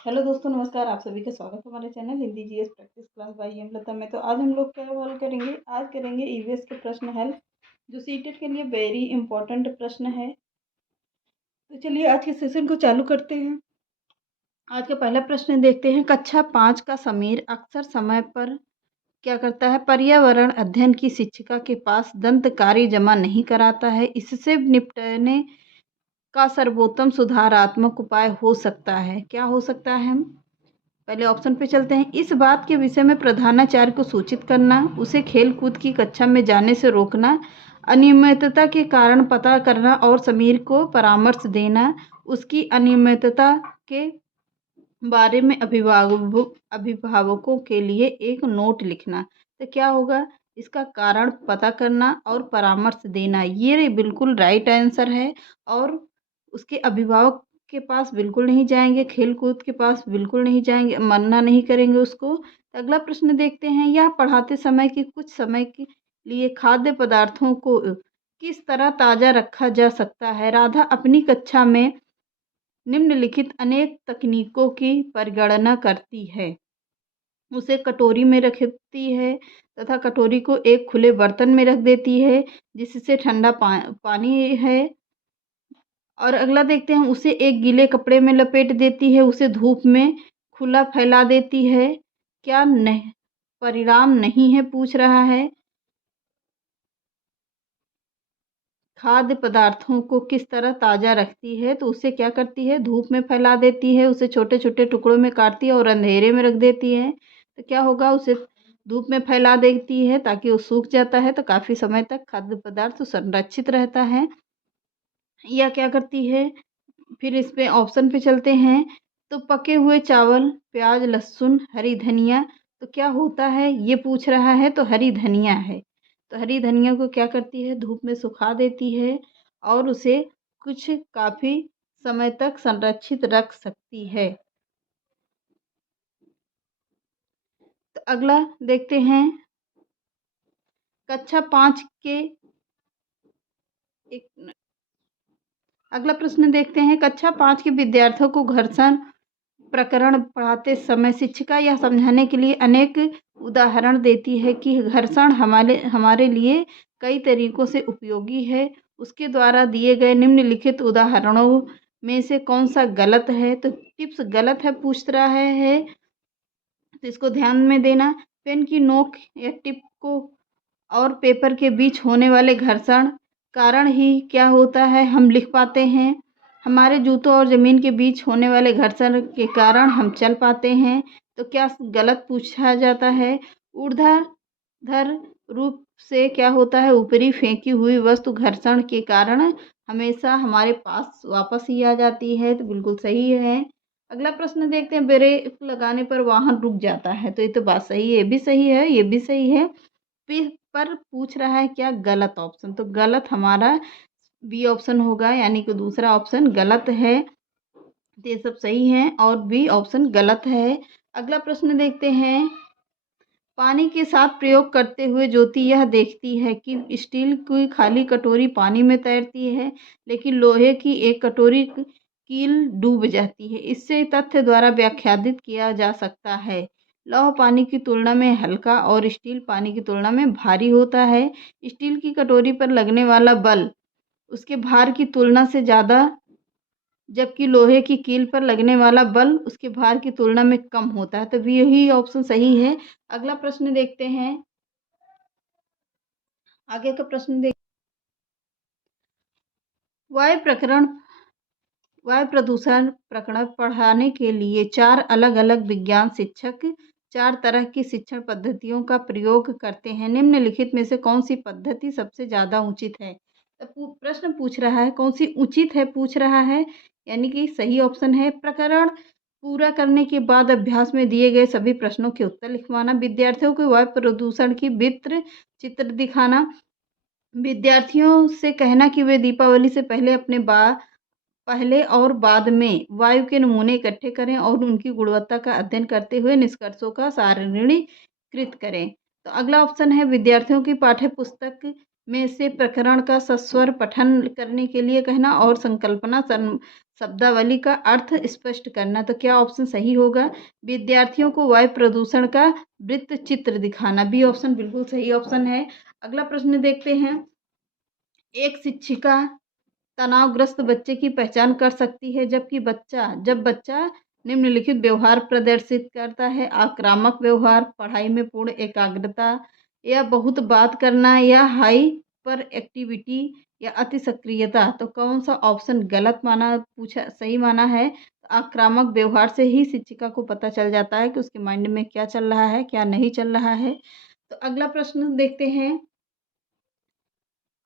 Hello दोस्तों, नमस्कार। आप सभी का स्वागत है हमारे channel Hindi GS practice class by M Lata में। तो आज हम लोग क्या हल करेंगे? आज करेंगे ईवीएस के प्रश्न हल, जो सीटेट के लिए वेरी इंपॉर्टेंट प्रश्न है। तो चलिए आज के सेशन को चालू करते हैं। आज का पहला प्रश्न देखते हैं। कक्षा 5 का समीर अक्सर समय पर क्या करता है? पर्यावरण अध्ययन की शिक्षिका के पास दंत कार्य जमा नहीं कराता है। इससे निपटने का सर्वोत्तम सुधारात्मक उपाय हो सकता है। क्या हो सकता है? हम पहले ऑप्शन पे चलते हैं। इस बात के विषय में प्रधानाचार्य को सूचित करना, उसे खेल कूद की कक्षा में जाने से रोकना, अनियमितता के कारण पता करना और समीर को परामर्श देना, उसकी अनियमितता के बारे में अभिभावकों के लिए एक नोट लिखना। तो क्या होगा? इसका कारण पता करना और परामर्श देना, ये बिल्कुल राइट आंसर है। और उसके अभिभावक के पास बिल्कुल नहीं जाएंगे, खेल कूद के पास बिल्कुल नहीं जाएंगे, मना नहीं करेंगे उसको। अगला प्रश्न देखते हैं। यह पढ़ाते समय कि कुछ समय के लिए खाद्य पदार्थों को किस तरह ताज़ा रखा जा सकता है? राधा अपनी कक्षा में निम्नलिखित अनेक तकनीकों की परिगणना करती है। उसे कटोरी में रखती है तथा कटोरी को एक खुले बर्तन में रख देती है जिससे ठंडा पानी है। और अगला देखते हैं। उसे एक गीले कपड़े में लपेट देती है, उसे धूप में खुला फैला देती है। क्या नहीं परिणाम नहीं है पूछ रहा है। खाद्य पदार्थों को किस तरह ताज़ा रखती है? तो उसे क्या करती है? धूप में फैला देती है, उसे छोटे छोटे टुकड़ों में काटती है और अंधेरे में रख देती है। तो क्या होगा? उसे धूप में फैला देती है ताकि वो सूख जाता है, तो काफ़ी समय तक खाद्य पदार्थ संरक्षित रहता है। या क्या करती है? फिर इस पे ऑप्शन पे चलते हैं। तो पके हुए चावल, प्याज, लहसुन, हरी धनिया, तो क्या होता है ये पूछ रहा है। तो हरी धनिया है। तो हरी धनिया को क्या करती है? धूप में सुखा देती है और उसे कुछ काफ़ी समय तक संरक्षित रख सकती है। तो अगला देखते हैं। कक्षा 5 के एक अगला प्रश्न देखते हैं। कक्षा 5 के विद्यार्थियों को घर्षण प्रकरण पढ़ाते समय शिक्षिका यह समझाने के लिए अनेक उदाहरण देती है कि घर्षण हमारे हमारे लिए कई तरीकों से उपयोगी है। उसके द्वारा दिए गए निम्नलिखित उदाहरणों में से कौन सा गलत है? तो टिप्स गलत है पूछ रहा है। तो इसको ध्यान में देना। पेन की नोक या टिप को और पेपर के बीच होने वाले घर्षण कारण ही क्या होता है? हम लिख पाते हैं। हमारे जूतों और ज़मीन के बीच होने वाले घर्षण के कारण हम चल पाते हैं। तो क्या गलत पूछा जाता है? ऊर्ध्वाधर रूप से क्या होता है? ऊपरी फेंकी हुई वस्तु घर्षण के कारण हमेशा हमारे पास वापस ही आ जाती है। तो बिल्कुल सही है। अगला प्रश्न देखते हैं। ब्रेक लगाने पर वाहन रुक जाता है। तो ये तो बात सही है, ये भी सही है, ये भी सही है। पर पूछ रहा है क्या गलत ऑप्शन? तो गलत हमारा बी ऑप्शन होगा, यानी कि दूसरा ऑप्शन गलत है। तो ये सब सही है और बी ऑप्शन गलत है। अगला प्रश्न देखते हैं। पानी के साथ प्रयोग करते हुए ज्योति यह देखती है कि स्टील की खाली कटोरी पानी में तैरती है, लेकिन लोहे की एक कटोरी कील डूब जाती है। इससे तथ्य द्वारा व्याख्यात किया जा सकता है। लौह पानी की तुलना में हल्का और स्टील पानी की तुलना में भारी होता है। स्टील की कटोरी पर लगने वाला बल उसके भार की तुलना से ज़्यादा, जबकि लोहे की कील पर लगने वाला बल उसके भार की तुलना में कम होता है। तो भी यही ऑप्शन सही है। अगला प्रश्न देखते हैं। आगे का प्रश्न देख वायु प्रकरण वायु प्रदूषण प्रकरण पढ़ाने के लिए 4 अलग-अलग विज्ञान शिक्षक 4 तरह की शिक्षण पद्धतियों का प्रयोग करते हैं। निम्नलिखित में से कौन-सी पद्धति सबसे ज़्यादा उचित है? तो प्रश्न पूछ रहा है कौन-सी उचित है पूछ रहा है, यानी कि सही ऑप्शन है। प्रकरण पूरा करने के बाद अभ्यास में दिए गए सभी प्रश्नों के उत्तर लिखवाना। विद्यार्थियों को वायु प्रदूषण की वृत्त चित्र दिखाना। विद्यार्थियों से कहना कि वे दीपावली से पहले और बाद में वायु के नमूने इकट्ठे करें और उनकी गुणवत्ता का अध्ययन करते हुए निष्कर्षों का सारणीकृत करें। तो अगला ऑप्शन है विद्यार्थियों की पाठ्य पुस्तक में से प्रकरण का सस्वर पठन करने के लिए कहना और संकल्पना शब्दावली का अर्थ स्पष्ट करना। तो क्या ऑप्शन सही होगा? विद्यार्थियों को वायु प्रदूषण का वृत्त चित्र दिखाना। बी ऑप्शन बिल्कुल सही ऑप्शन है। अगला प्रश्न देखते हैं। एक शिक्षिका तनावग्रस्त बच्चे की पहचान कर सकती है जब बच्चा निम्नलिखित व्यवहार प्रदर्शित करता है: आक्रामक व्यवहार, पढ़ाई में पूर्ण एकाग्रता, या बहुत बात करना, या हाइपर एक्टिविटी, या अति सक्रियता। तो कौन सा ऑप्शन गलत माना पूछा सही माना है? आक्रामक व्यवहार से ही शिक्षिका को पता चल जाता है कि उसके माइंड में क्या चल रहा है, क्या नहीं चल रहा है। तो अगला प्रश्न देखते हैं।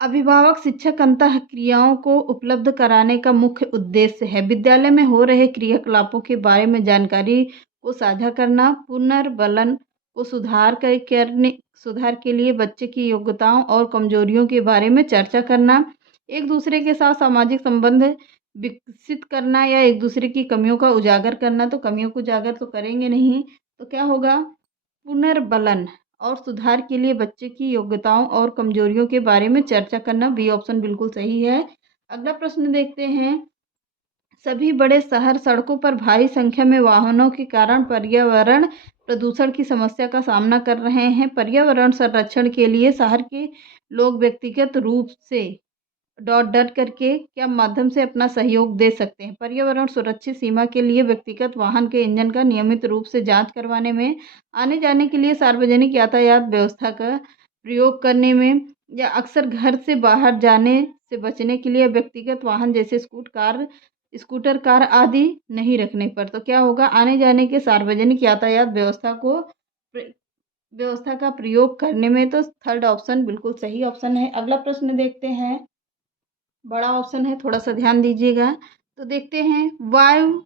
अभिभावक शिक्षक अंतः क्रियाओं को उपलब्ध कराने का मुख्य उद्देश्य है। विद्यालय में हो रहे क्रियाकलापों के बारे में जानकारी को साझा करना, पुनर्बलन को सुधार के लिए बच्चे की योग्यताओं और कमजोरियों के बारे में चर्चा करना, एक दूसरे के साथ सामाजिक संबंध विकसित करना, या एक दूसरे की कमियों का उजागर करना। तो कमियों को उजागर तो करेंगे नहीं, तो क्या होगा? पुनर्बलन और सुधार के लिए बच्चे की योग्यताओं और कमजोरियों के बारे में चर्चा करना। बी ऑप्शन बिल्कुल सही है। अगला प्रश्न देखते हैं। सभी बड़े शहर सड़कों पर भारी संख्या में वाहनों के कारण पर्यावरण प्रदूषण की समस्या का सामना कर रहे हैं। पर्यावरण संरक्षण के लिए शहर के लोग व्यक्तिगत रूप से डॉट करके क्या माध्यम से अपना सहयोग दे सकते हैं? पर्यावरण सुरक्षित सीमा के लिए व्यक्तिगत वाहन के इंजन का नियमित रूप से जांच करवाने में, आने जाने के लिए सार्वजनिक यातायात व्यवस्था का प्रयोग करने में, या अक्सर घर से बाहर जाने से बचने के लिए व्यक्तिगत वाहन जैसे स्कूटर, कार आदि नहीं रखने पर। तो क्या होगा? आने जाने के सार्वजनिक यातायात व्यवस्था का प्रयोग करने में। तो थर्ड ऑप्शन बिल्कुल सही ऑप्शन है। अगला प्रश्न देखते हैं। बड़ा ऑप्शन है, थोड़ा सा ध्यान दीजिएगा। तो देखते हैं। वायु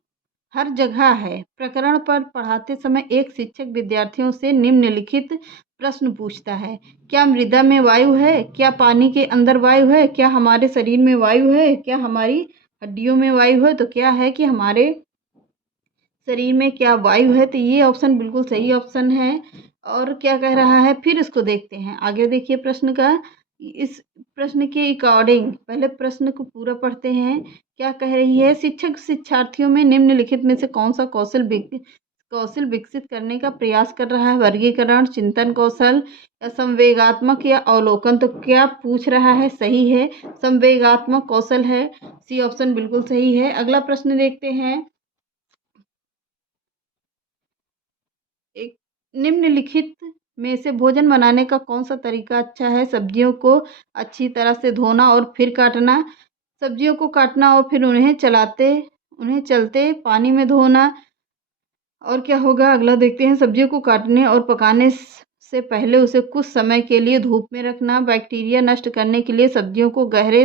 हर जगह है प्रकरण पर पढ़ाते समय एक शिक्षक विद्यार्थियों से निम्नलिखित प्रश्न पूछता है: क्या मृदा में वायु है? क्या पानी के अंदर वायु है? क्या हमारे शरीर में वायु है? क्या हमारी हड्डियों में वायु है? तो क्या है कि हमारे शरीर में क्या वायु है? तो ये ऑप्शन बिल्कुल सही ऑप्शन है। और क्या कह रहा है फिर इसको देखते हैं। आगे देखिए प्रश्न का। इस प्रश्न के अकॉर्डिंग पहले प्रश्न को पूरा पढ़ते हैं। क्या कह रही है? शिक्षक शिक्षार्थियों में निम्नलिखित में से कौन सा कौशल विकसित करने का प्रयास कर रहा है? वर्गीकरण, चिंतन कौशल, या संवेगात्मक, या अवलोकन। तो क्या पूछ रहा है? सही है, संवेगात्मक कौशल है। सी ऑप्शन बिल्कुल सही है। अगला प्रश्न देखते हैं। एक निम्नलिखित में से भोजन बनाने का कौन सा तरीका अच्छा है? सब्जियों को अच्छी तरह से धोना और फिर काटना, सब्जियों को काटना और फिर उन्हें चलते पानी में धोना। और क्या होगा? अगला देखते हैं। सब्जियों को काटने और पकाने से पहले उसे कुछ समय के लिए धूप में रखना। बैक्टीरिया नष्ट करने के लिए सब्जियों को गहरे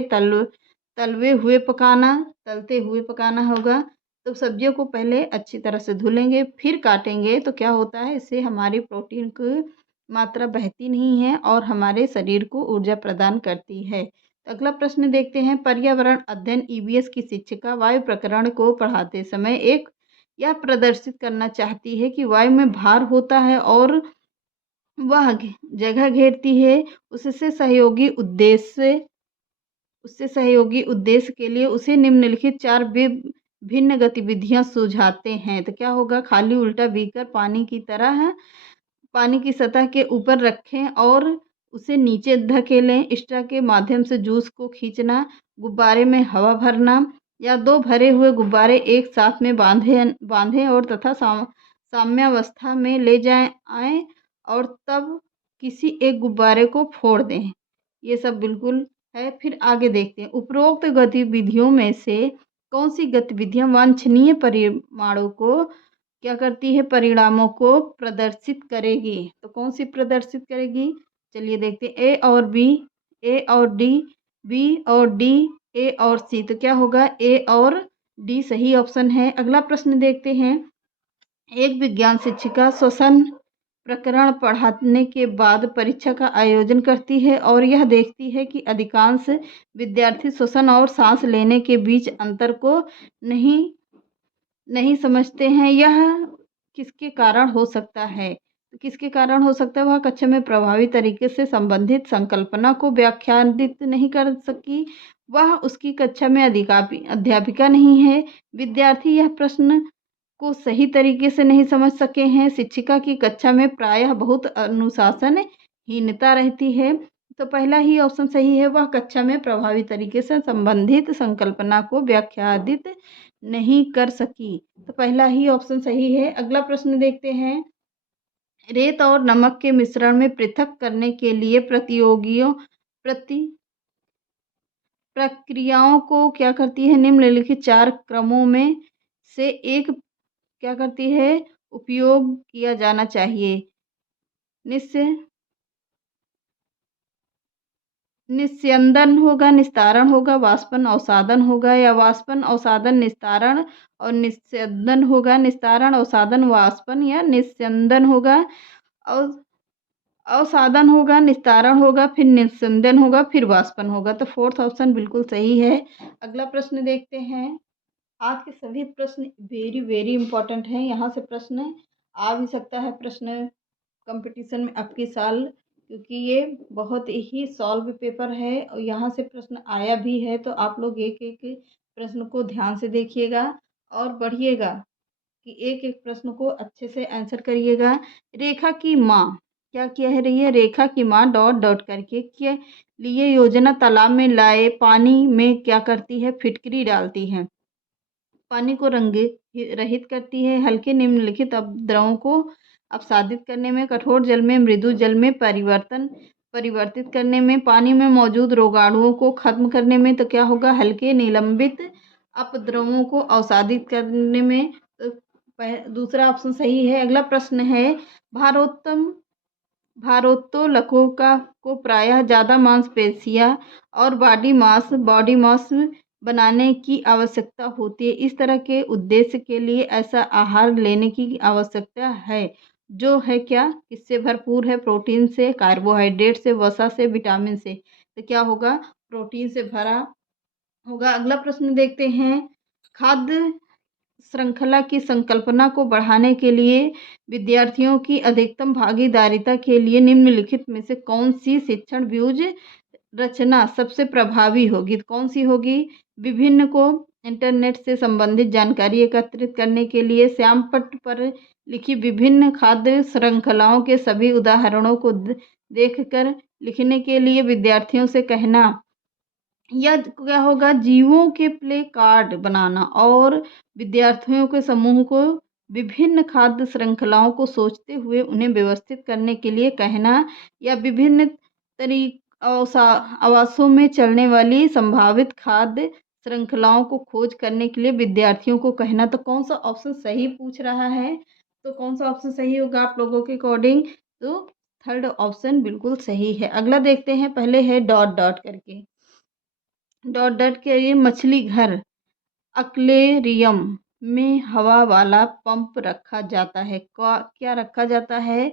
तलते हुए पकाना होगा। तो सब्जियों को पहले अच्छी तरह से धुलेंगे फिर काटेंगे। तो क्या होता है? इससे हमारी प्रोटीन की मात्रा बहती नहीं है और हमारे शरीर को ऊर्जा प्रदान करती है। तो अगला प्रश्न देखते हैं। पर्यावरण अध्ययन ईवीएस की शिक्षिका वायु प्रकरण को पढ़ाते समय यह प्रदर्शित करना चाहती है कि वायु में भार होता है और वह जगह घेरती है। उससे सहयोगी उद्देश्य के लिए उसे निम्नलिखित 4 भिन्न गतिविधियां सुझाते हैं। तो क्या होगा? खाली उल्टा बीकर पानी की सतह के ऊपर रखें और उसे नीचे धकेलें। स्ट्रा के माध्यम से जूस को खींचना, गुब्बारे में हवा भरना, या 2 भरे हुए गुब्बारे एक साथ में बांधें और तथा साम्यावस्था में ले आएं और तब किसी एक गुब्बारे को फोड़ दें। ये सब बिल्कुल है। फिर आगे देखते हैं। उपरोक्त गतिविधियों में से कौन सी गतिविधियां वांछनीय परिणामों को प्रदर्शित करेगी? तो कौन सी प्रदर्शित करेगी? चलिए देखते हैं। ए और डी, बी और डी, ए और सी। तो क्या होगा? ए और डी सही ऑप्शन है। अगला प्रश्न देखते हैं। एक विज्ञान शिक्षिका श्वसन प्रकरण पढ़ाने के बाद परीक्षा का आयोजन करती है और यह देखती है कि अधिकांश विद्यार्थी श्वसन और सांस लेने के बीच अंतर को नहीं समझते हैं। यह किसके कारण हो सकता है? किसके कारण हो सकता है? वह कक्षा में प्रभावी तरीके से संबंधित संकल्पना को व्याख्यानित नहीं कर सकी, वह उसकी कक्षा में अध्यापिका नहीं है। विद्यार्थी यह प्रश्न को सही तरीके से नहीं समझ सके हैं। शिक्षिका की कक्षा में प्रायः बहुत अनुशासनहीनता रहती है। तो पहला ही ऑप्शन सही है, वह कक्षा में प्रभावी तरीके से संबंधित संकल्पना को व्याख्यादित नहीं कर सकी। तो पहला ही ऑप्शन सही है। अगला प्रश्न देखते हैं। रेत और नमक के मिश्रण में पृथक करने के लिए प्रक्रियाओं को क्या करती है, निम्नलिखित 4 क्रमों में से एक क्या करती है, उपयोग किया जाना चाहिए। निस्यंदन होगा, निस्तारण होगा, वाष्पन अवसादन होगा, या वाष्पन अवसादन निस्तारण और निस्यंदन होगा। निस्तारण अवसादन वाष्पन या निस्यंदन होगा। अव अवसादन होगा, निस्तारण होगा, फिर निस्यंदन होगा, फिर वाष्पन होगा। तो फोर्थ ऑप्शन बिल्कुल सही है। अगला प्रश्न देखते हैं। आज के सभी प्रश्न वेरी वेरी इंपॉर्टेंट हैं। यहाँ से प्रश्न आ भी सकता है प्रश्न कंपटीशन में आपके साल, क्योंकि ये बहुत ही सॉल्व पेपर है और यहाँ से प्रश्न आया भी है। तो आप लोग एक एक प्रश्न को ध्यान से देखिएगा और बढ़िएगा कि एक एक प्रश्न को अच्छे से आंसर करिएगा। रेखा की माँ क्या कह रही है, रेखा की माँ डॉट डॉट करके के लिए योजना तालाब में लाए पानी में क्या करती है, फिटकरी डालती है, पानी को रंग रहित करती है, हल्के निम्नलिखित अपद्रवों को अपसादित करने में, कठोर जल में मृदु जल में परिवर्तित करने में, पानी में मौजूद रोगाणुओं को खत्म करने में। तो क्या होगा, हल्के निलंबित अपद्रवों को अवसादित करने में। तो दूसरा ऑप्शन सही है। अगला प्रश्न है। भारोत्तोलकों को प्रायः ज़्यादा मांसपेशियां और बॉडी मास बनाने की आवश्यकता होती है। इस तरह के उद्देश्य के लिए ऐसा आहार लेने की आवश्यकता है जो है क्या, किससे भरपूर है, प्रोटीन से, कार्बोहाइड्रेट से, वसा से, विटामिन से। तो क्या होगा, प्रोटीन से भरा होगा। अगला प्रश्न देखते हैं। खाद्य श्रृंखला की संकल्पना को बढ़ाने के लिए विद्यार्थियों की अधिकतम भागीदारिता के लिए निम्नलिखित में से कौन सी शिक्षण व्यूज रचना सबसे प्रभावी होगी। कौन सी होगी, विभिन्न को इंटरनेट से संबंधित जानकारी एकत्रित करने के लिए श्यामपट्ट पर लिखी विभिन्न खाद्य श्रृंखलाओं के सभी उदाहरणों को देखकर लिखने के लिए विद्यार्थियों से कहना, या क्या होगा, जीवों के प्ले कार्ड बनाना और विद्यार्थियों के समूह को विभिन्न खाद्य श्रृंखलाओं को सोचते हुए उन्हें व्यवस्थित करने के लिए कहना, या विभिन्न आवासों में चलने वाली संभावित खाद्य श्रृंखलाओं को खोज करने के लिए विद्यार्थियों को कहना। तो कौन सा ऑप्शन सही पूछ रहा है, तो कौन सा ऑप्शन सही होगा आप लोगों के अकॉर्डिंग, तो थर्ड ऑप्शन बिल्कुल सही है। अगला देखते हैं। पहले है डॉट डॉट करके, डॉट डॉट के लिए मछली घर एक्वेरियम में हवा वाला पंप रखा जाता है। क्या रखा जाता है,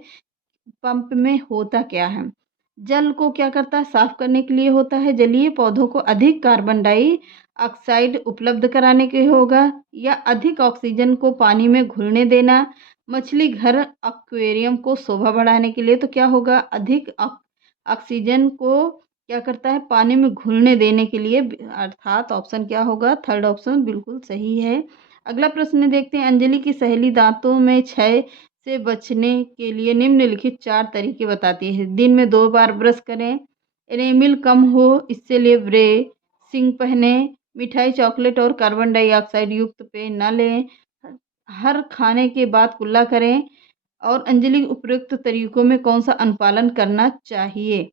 पंप में होता क्या है, जल को क्या करता है, साफ करने के लिए होता है, जलीय पौधों को अधिक कार्बन डाइऑक्साइड उपलब्ध कराने के होगा, या अधिक ऑक्सीजन को पानी में घुलने देना। मछली घर एक्वेरियम को शोभा बढ़ाने के लिए, तो क्या होगा, अधिक ऑक्सीजन को क्या करता है, पानी में घुलने देने के लिए, अर्थात ऑप्शन क्या होगा, थर्ड ऑप्शन बिल्कुल सही है। अगला प्रश्न देखते हैं। अंजलि की सहेली दांतों में क्षय से बचने के लिए निम्नलिखित 4 तरीके बताती है। दिन में 2 बार ब्रश करें, एनेमिल कम हो इससे लिए ब्रेसिंग पहने, मिठाई, चॉकलेट और कार्बन डाइऑक्साइड युक्त पेय न लें, हर खाने के बाद कुल्ला करें, और अंजलि उपयुक्त तरीकों में कौन सा अनुपालन करना चाहिए।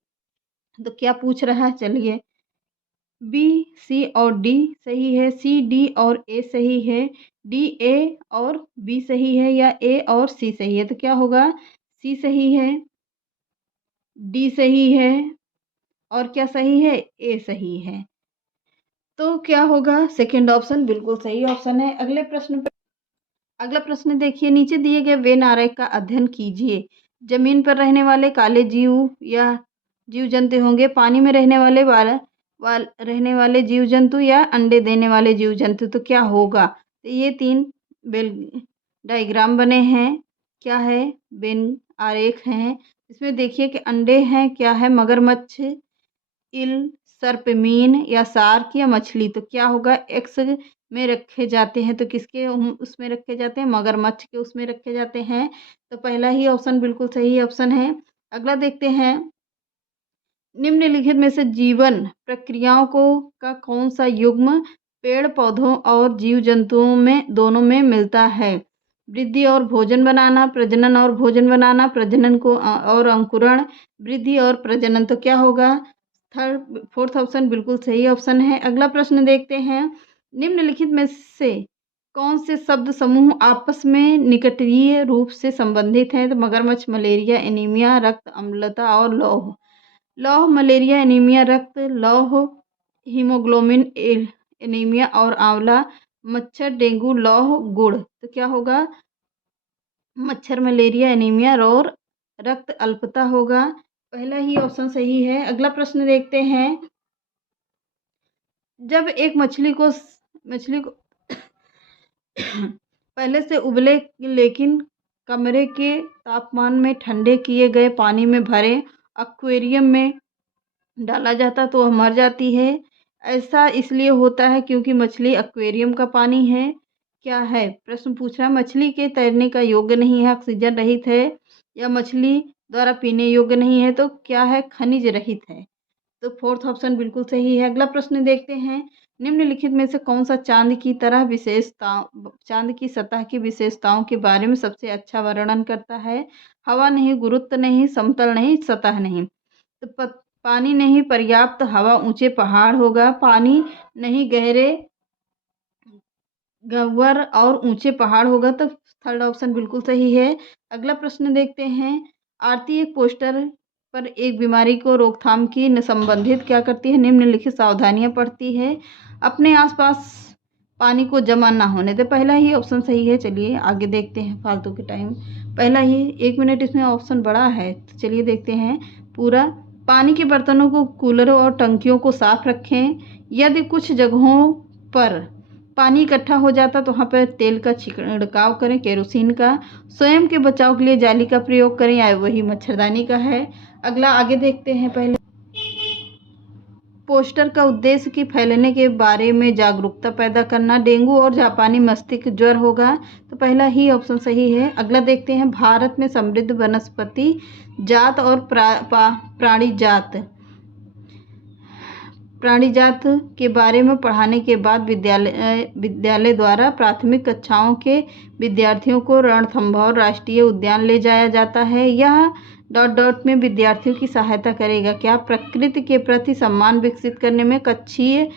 तो क्या पूछ रहा है, चलिए, बी, सी और डी सही है, सी, डी और ए सही है, डी, ए और बी सही है, या ए और सी सही है। तो क्या होगा, सी सही है, डी सही है, और क्या सही है, ए सही है। तो क्या होगा, सेकंड ऑप्शन बिल्कुल सही ऑप्शन है। अगला प्रश्न देखिए। नीचे दिए गए वेन आरेख का अध्ययन कीजिए। जमीन पर रहने वाले काले जीव या जीव जंतु होंगे, पानी में रहने वाले जीव जंतु, या अंडे देने वाले जीव जंतु। तो क्या होगा, तो ये 3 बेल डायग्राम बने हैं, क्या है, वेन आरेख हैं। इसमें देखिए कि अंडे हैं, क्या है, मगरमच्छ, ईल, सर्पमीन या शार्क या मछली, तो क्या होगा, एक्स में रखे जाते हैं। तो किसके उसमें रखे जाते हैं, मगरमच्छ के उसमें रखे जाते हैं। तो पहला ही ऑप्शन बिल्कुल सही ऑप्शन है। अगला देखते हैं, निम्नलिखित में से जीवन प्रक्रियाओं को का कौन सा युग्म पेड़ पौधों और जीव जंतुओं में दोनों में मिलता है। वृद्धि और भोजन बनाना, प्रजनन और भोजन बनाना, प्रजनन को और अंकुरण, वृद्धि और प्रजनन। तो क्या होगा, फोर्थ ऑप्शन बिल्कुल सही ऑप्शन है। अगला प्रश्न देखते हैं, निम्नलिखित में से कौन से शब्द समूह आपस में निकटनीय रूप से संबंधित हैं। तो मगरमच्छ, मलेरिया, एनीमिया, रक्त अम्लता और लौह। लौह मलेरिया, एनीमिया रक्त, लौह हीमोग्लोबिन एनीमिया और आंवला मच्छर, डेंगू लौह गुड़। तो क्या होगा, मच्छर, मलेरिया, एनीमिया और रक्त अल्पता होगा। पहला ही ऑप्शन सही है। अगला प्रश्न देखते हैं, जब एक मछली को पहले से उबले लेकिन कमरे के तापमान में ठंडे किए गए पानी में भरे एक्वेरियम में डाला जाता तो वह मर जाती है। ऐसा इसलिए होता है क्योंकि मछली एक्वेरियम का पानी है। क्या है, प्रश्न पूछ रहा है, मछली के तैरने का योग्य नहीं है, ऑक्सीजन रहित है, या मछली द्वारा पीने योग्य नहीं है। तो क्या है, खनिज रहित है। तो फोर्थ ऑप्शन बिल्कुल सही है। अगला प्रश्न देखते हैं, निम्नलिखित में से कौन सा चांद की सतह की विशेषताओं के बारे में सबसे अच्छा वर्णन करता है। हवा नहीं, गुरुत्व नहीं, समतल नहीं, सतह नहीं। तो पानी नहीं, पर्याप्त हवा, ऊंचे पहाड़ होगा। पानी नहीं, गहरे गह्वर और ऊंचे पहाड़ होगा। तो थर्ड ऑप्शन बिल्कुल सही है। अगला प्रश्न देखते हैं, आरती एक पोस्टर पर एक बीमारी को रोकथाम की संबंधित क्या करती है, निम्नलिखित सावधानियां पढ़ती है। अपने आसपास पानी को जमा ना होने दे। पहला ही ऑप्शन सही है। चलिए आगे देखते हैं, फालतू के टाइम पहला ही 1 मिनट इसमें ऑप्शन बड़ा है। तो चलिए देखते हैं पूरा। पानी के बर्तनों को, कूलरों और टंकियों को साफ रखें। यदि कुछ जगहों पर पानी इकट्ठा हो जाता तो वहाँ पर तेल का छिड़काव करें, केरोसिन का। स्वयं के बचाव के लिए जाली का प्रयोग करें, या वही मच्छरदानी का है। अगला आगे देखते हैं। पहले पोस्टर का उद्देश्य कि फैलने के बारे में जागरूकता पैदा करना। डेंगू और जापानी मस्तिष्क ज्वर होगा। तो पहला ही ऑप्शन सही है। अगला देखते हैं, भारत में समृद्ध वनस्पति जात और प्राणी जात के बारे में पढ़ाने के बाद विद्यालय द्वारा प्राथमिक कक्षाओं के विद्यार्थियों को रणथंभौर राष्ट्रीय उद्यान ले जाया जाता है। यह ... में विद्यार्थियों की सहायता करेगा। क्या, प्रकृति के प्रति सम्मान विकसित करने में, कक्षीय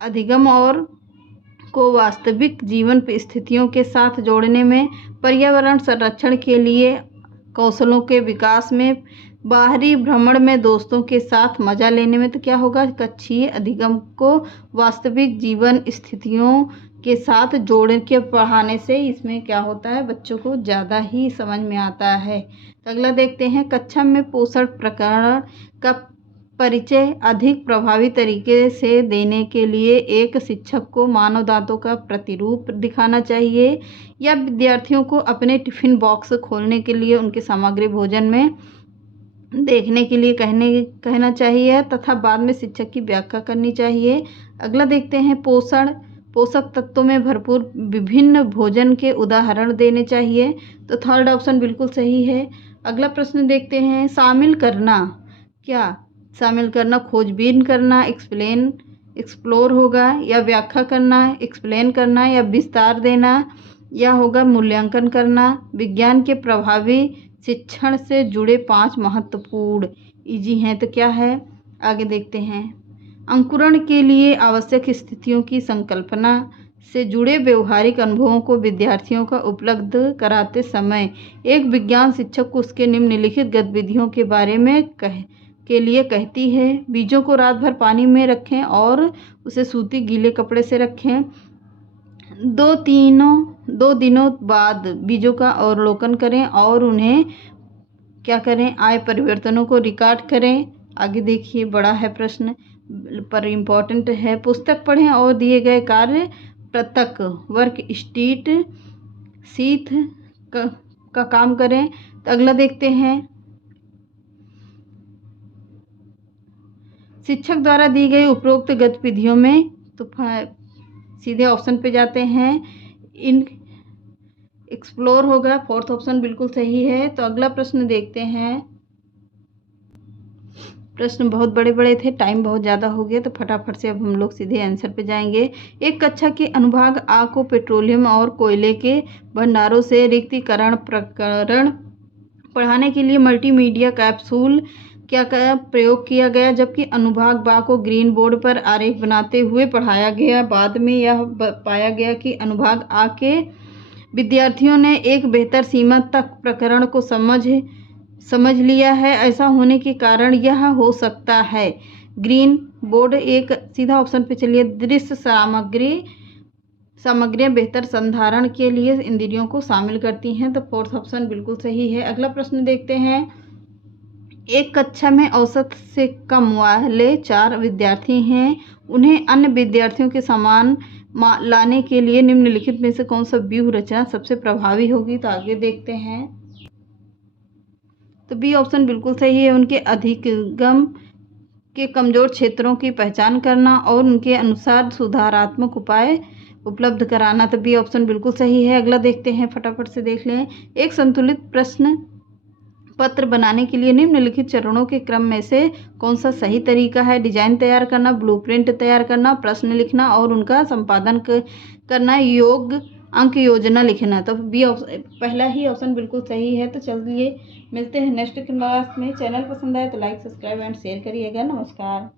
अधिगम और को वास्तविक जीवन स्थितियों के साथ जोड़ने में, पर्यावरण संरक्षण के लिए कौशलों के विकास में, बाहरी भ्रमण में दोस्तों के साथ मजा लेने में। तो क्या होगा, कक्षीय अधिगम को वास्तविक जीवन स्थितियों के साथ जोड़ के पढ़ाने से इसमें क्या होता है, बच्चों को ज़्यादा ही समझ में आता है। तो अगला देखते हैं, कक्षा में पोषण प्रकरण का परिचय अधिक प्रभावी तरीके से देने के लिए एक शिक्षक को मानव दांतों का प्रतिरूप दिखाना चाहिए, या विद्यार्थियों को अपने टिफिन बॉक्स खोलने के लिए उनकी सामग्री भोजन में देखने के लिए कहना चाहिए, तथा बाद में शिक्षक की व्याख्या करनी चाहिए। अगला देखते हैं, पोषक तत्वों में भरपूर विभिन्न भोजन के उदाहरण देने चाहिए। तो थर्ड ऑप्शन बिल्कुल सही है। अगला प्रश्न देखते हैं, शामिल करना। क्या, शामिल करना खोजबीन करना, एक्सप्लोर होगा, या व्याख्या करना, एक्सप्लेन करना, या विस्तार देना, या होगा मूल्यांकन करना। विज्ञान के प्रभावी शिक्षण से जुड़े 5 महत्वपूर्ण इजी हैं। तो क्या है, आगे देखते हैं, अंकुरण के लिए आवश्यक स्थितियों की संकल्पना से जुड़े व्यवहारिक अनुभवों को विद्यार्थियों का उपलब्ध कराते समय एक विज्ञान शिक्षक को उसके निम्नलिखित गतिविधियों के बारे में के लिए कहती है। बीजों को रात भर पानी में रखें और उसे सूती गीले कपड़े से रखें। 2 दिनों बाद बीजों का अवलोकन करें और उन्हें क्या करें, आए परिवर्तनों को रिकॉर्ड करें। आगे देखिए, बड़ा है प्रश्न पर इम्पोर्टेंट है। पुस्तक पढ़ें और दिए गए कार्य पृथक शीट का काम करें। तो अगला देखते हैं, शिक्षक द्वारा दी गई उपरोक्त गतिविधियों में, तो सीधे ऑप्शन पे जाते हैं, इन एक्सप्लोर होगा, फोर्थ ऑप्शन बिल्कुल सही है। तो अगला प्रश्न देखते हैं। प्रश्न बहुत बड़े बड़े थे, टाइम बहुत ज़्यादा हो गया, तो फटाफट से अब हम लोग सीधे आंसर पे जाएंगे। एक कक्षा के अनुभाग आ को पेट्रोलियम और कोयले के भंडारों से रिक्तीकरण प्रकरण पढ़ाने के लिए मल्टीमीडिया कैप्सूल क्या प्रयोग किया गया, जबकि अनुभाग बा को ग्रीन बोर्ड पर आरेख बनाते हुए पढ़ाया गया। बाद में यह पाया गया कि अनुभाग आ के विद्यार्थियों ने एक बेहतर सीमा तक प्रकरण को समझ लिया है। ऐसा होने के कारण यह हो सकता है। ग्रीन बोर्ड एक सीधा ऑप्शन पे चलिए, दृश्य सामग्रियां बेहतर संधारण के लिए इंद्रियों को शामिल करती हैं, तो फोर्थ ऑप्शन बिल्कुल सही है। अगला प्रश्न देखते हैं। एक कक्षा में औसत से कम वाले 4 विद्यार्थी हैं, उन्हें अन्य विद्यार्थियों के समान लाने के लिए निम्नलिखित में से कौन सा व्यूह रचना सबसे प्रभावी होगी, तो आगे देखते हैं। तो बी ऑप्शन बिल्कुल सही है, उनके अधिगम के कमजोर क्षेत्रों की पहचान करना और उनके अनुसार सुधारात्मक उपाय उपलब्ध कराना, तो बी ऑप्शन बिल्कुल सही है। अगला देखते हैं, फटाफट से देख लें। एक संतुलित प्रश्न पत्र बनाने के लिए निम्नलिखित चरणों के क्रम में से कौन सा सही तरीका है? डिजाइन तैयार करना, ब्लूप्रिंट तैयार करना, प्रश्न लिखना और उनका संपादन करना, अंक योजना लिखना, तो बी ऑप्शन पहला ही ऑप्शन बिल्कुल सही है। तो चलिए मिलते हैं नेक्स्ट क्लास में। चैनल पसंद आए तो लाइक, सब्सक्राइब एंड शेयर करिएगा। नमस्कार।